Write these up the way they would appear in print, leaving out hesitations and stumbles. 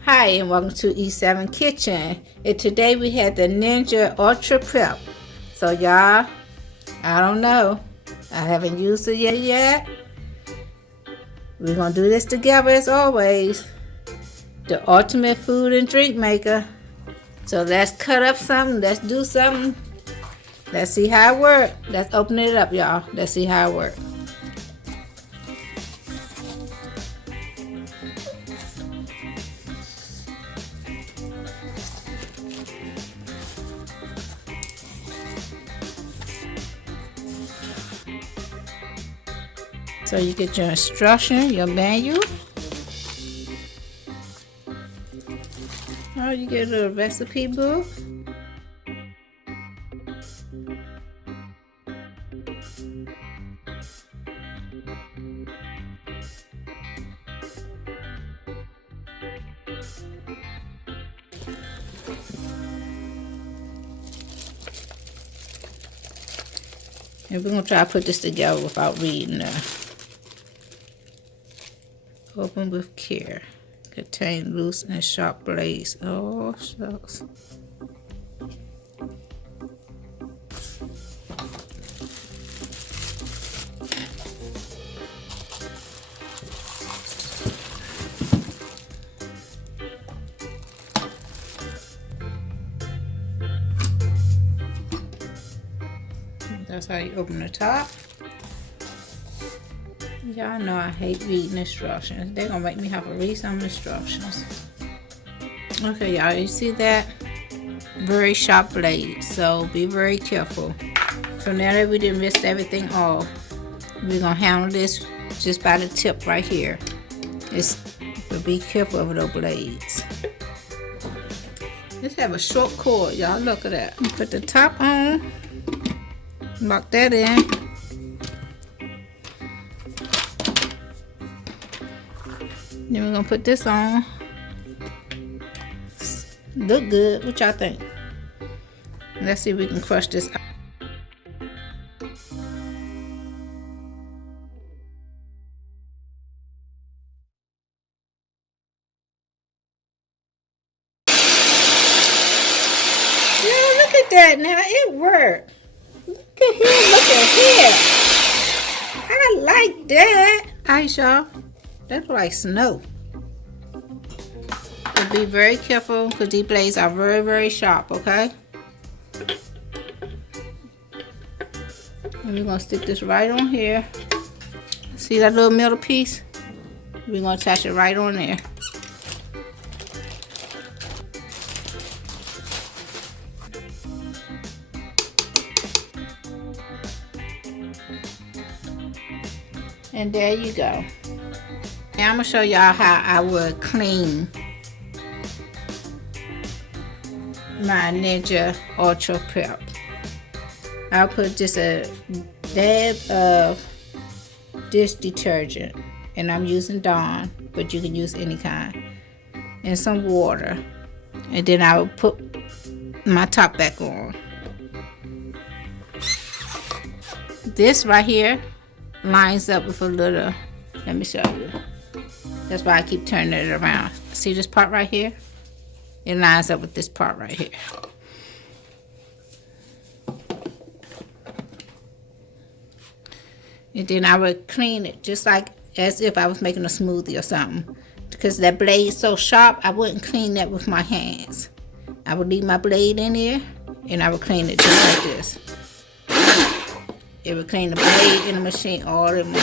Hi and welcome to E7 Kitchen. And today we had the Ninja Ultra Prep. So y'all, I don't know. I haven't used it yet. We're going to do this together as always. The ultimate food and drink maker. So let's cut up something. Let's do something. Let's see how it works. Let's open it up, y'all. Let's see how it works. So you get your instruction, your manual. Oh, you get a little recipe book. And we're going to try to put this together without reading Open with care. Contain loose and sharp blades. Oh, shucks. That's how you open the top. Y'all know I hate reading instructions. They're gonna make me have to read some instructions. Okay, y'all, you see that? Very sharp blade, so be very careful. So now that we didn't mix everything off, we're gonna handle this just by the tip right here. But be careful of those blades. Let's have a short cord, y'all. Look at that. Put the top on. Lock that in. Then we're gonna put this on. Look good. What y'all think? Let's see if we can crush this out. Yeah, look at that now. It worked. Look at here. Look at here. I like that. Alright, y'all. That's like snow. So be very careful because these blades are very, very sharp, okay? And we're going to stick this right on here. See that little middle piece? We're going to attach it right on there. And there you go. Now I'm going to show y'all how I would clean my Ninja Ultra Prep. I'll put just a dab of dish detergent, and I'm using Dawn, but you can use any kind, and some water, and then I will put my top back on. This right here lines up with a little, let me show you. That's why I keep turning it around. See this part right here? It lines up with this part right here. And then I would clean it just like as if I was making a smoothie or something. Because that blade's so sharp, I wouldn't clean that with my hands. I would leave my blade in there and I would clean it just like this. It would clean the blade in the machine all in one.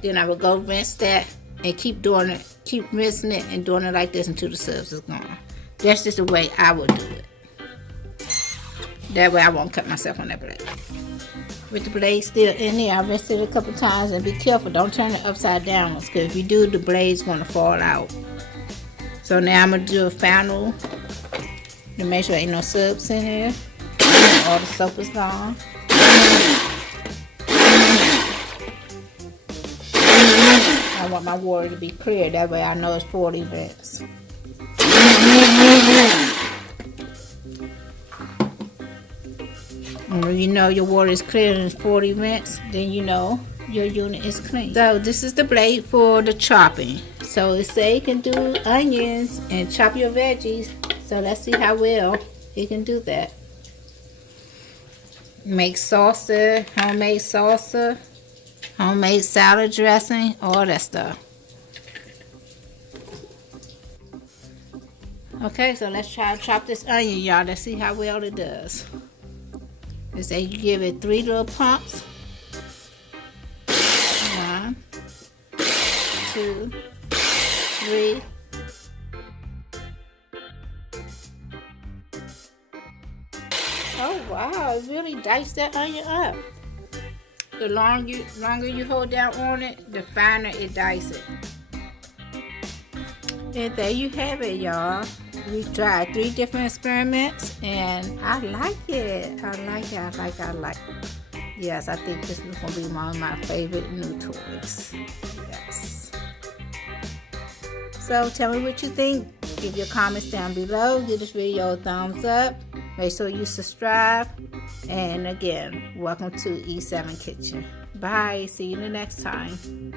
Then I would go rinse that and keep doing it, keep rinsing it and doing it like this until the subs is gone. That's just the way I would do it. That way I won't cut myself on that blade. With the blade still in there, I rinsed it a couple times, and be careful, don't turn it upside down, because if you do, the blade's gonna fall out. So now I'm gonna do a final to make sure ain't no subs in here. All the soap is gone. I want my water to be clear, that way I know it's 40 minutes. And when you know your water is clear in 40 minutes, then you know your unit is clean. So this is the blade for the chopping. So it say you can do onions and chop your veggies. So let's see how well it can do that. Make salsa, homemade salad dressing, all that stuff. Okay, so let's try to chop this onion, y'all. Let's see how well it does. They say you give it 3 little pumps. 1, 2, 3. Oh wow, it really diced that onion up. The longer you hold down on it, the finer it dices it. And there you have it, y'all. We tried 3 different experiments and I like it. I like it. Yes, I think this is gonna be one of my favorite new toys. Yes. So tell me what you think. Give your comments down below. Give this video a thumbs up. Make sure you subscribe. And again, welcome to E7 Kitchen. Bye. See you the next time.